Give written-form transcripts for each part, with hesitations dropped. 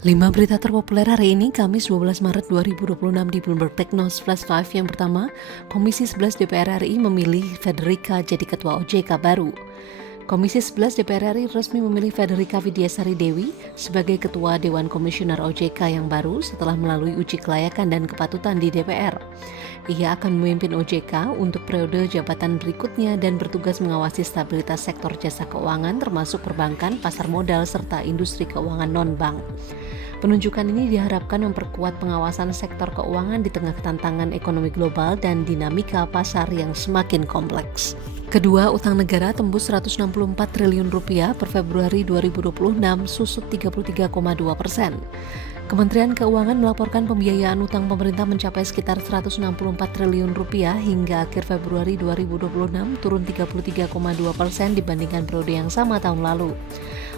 5 berita terpopuler hari ini, Kamis 12 Maret 2026 di Bloomberg Technos Flash 5. Yang pertama, Komisi 11 DPR RI memilih Federica jadi Ketua OJK baru. Komisi 11 DPR RI resmi memilih Federica Widyasari Dewi sebagai Ketua Dewan Komisioner OJK yang baru setelah melalui uji kelayakan dan kepatutan di DPR. Ia akan memimpin OJK untuk periode jabatan berikutnya dan bertugas mengawasi stabilitas sektor jasa keuangan termasuk perbankan, pasar modal, serta industri keuangan non-bank. Penunjukan ini diharapkan memperkuat pengawasan sektor keuangan di tengah tantangan ekonomi global dan dinamika pasar yang semakin kompleks. Kedua, utang negara tembus 164 triliun rupiah per Februari 2026, susut 33,2%. Kementerian Keuangan melaporkan pembiayaan utang pemerintah mencapai sekitar 164 triliun rupiah hingga akhir Februari 2026, turun 33,2% dibandingkan periode yang sama tahun lalu.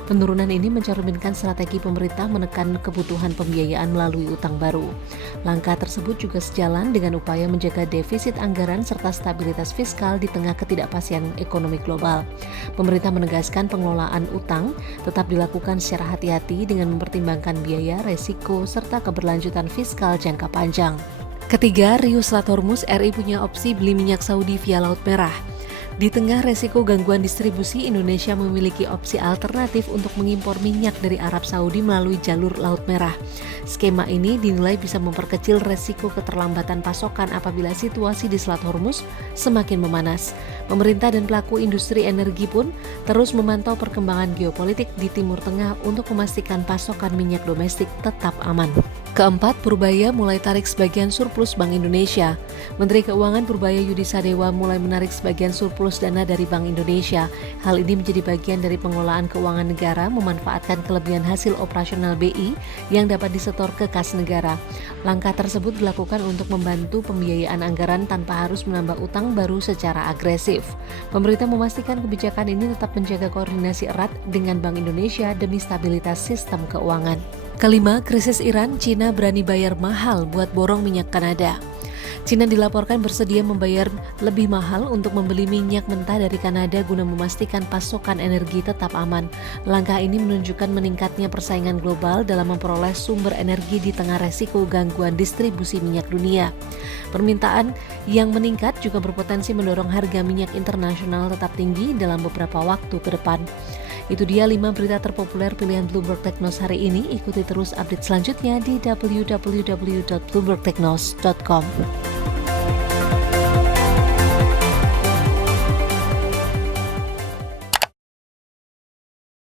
Penurunan ini mencerminkan strategi pemerintah menekan kebutuhan pembiayaan melalui utang baru. Langkah tersebut juga sejalan dengan upaya menjaga defisit anggaran serta stabilitas fiskal di tengah ketidakpastian ekonomi global. Pemerintah menegaskan pengelolaan utang tetap dilakukan secara hati-hati dengan mempertimbangkan biaya, resiko, serta keberlanjutan fiskal jangka panjang. Ketiga, Riu Selat Hormuz, RI punya opsi beli minyak Saudi via Laut Merah. Di tengah resiko gangguan distribusi, Indonesia memiliki opsi alternatif untuk mengimpor minyak dari Arab Saudi melalui jalur Laut Merah. Skema ini dinilai bisa memperkecil resiko keterlambatan pasokan apabila situasi di Selat Hormuz semakin memanas. Pemerintah dan pelaku industri energi pun terus memantau perkembangan geopolitik di Timur Tengah untuk memastikan pasokan minyak domestik tetap aman. Keempat, Purbaya mulai tarik sebagian surplus Bank Indonesia. Menteri Keuangan Purbaya Yudi Sadewa mulai menarik sebagian surplus dana dari Bank Indonesia. Hal ini menjadi bagian dari pengelolaan keuangan negara memanfaatkan kelebihan hasil operasional BI yang dapat disetor ke kas negara. Langkah tersebut dilakukan untuk membantu pembiayaan anggaran tanpa harus menambah utang baru secara agresif. Pemerintah memastikan kebijakan ini tetap menjaga koordinasi erat dengan Bank Indonesia demi stabilitas sistem keuangan. Kelima, krisis Iran, Cina berani bayar mahal buat borong minyak Kanada. Cina dilaporkan bersedia membayar lebih mahal untuk membeli minyak mentah dari Kanada guna memastikan pasokan energi tetap aman. Langkah ini menunjukkan meningkatnya persaingan global dalam memperoleh sumber energi di tengah resiko gangguan distribusi minyak dunia. Permintaan yang meningkat juga berpotensi mendorong harga minyak internasional tetap tinggi dalam beberapa waktu ke depan. Itu dia 5 berita terpopuler pilihan Bloomberg Technos hari ini. Ikuti terus update selanjutnya di www.bloombergtechnos.com.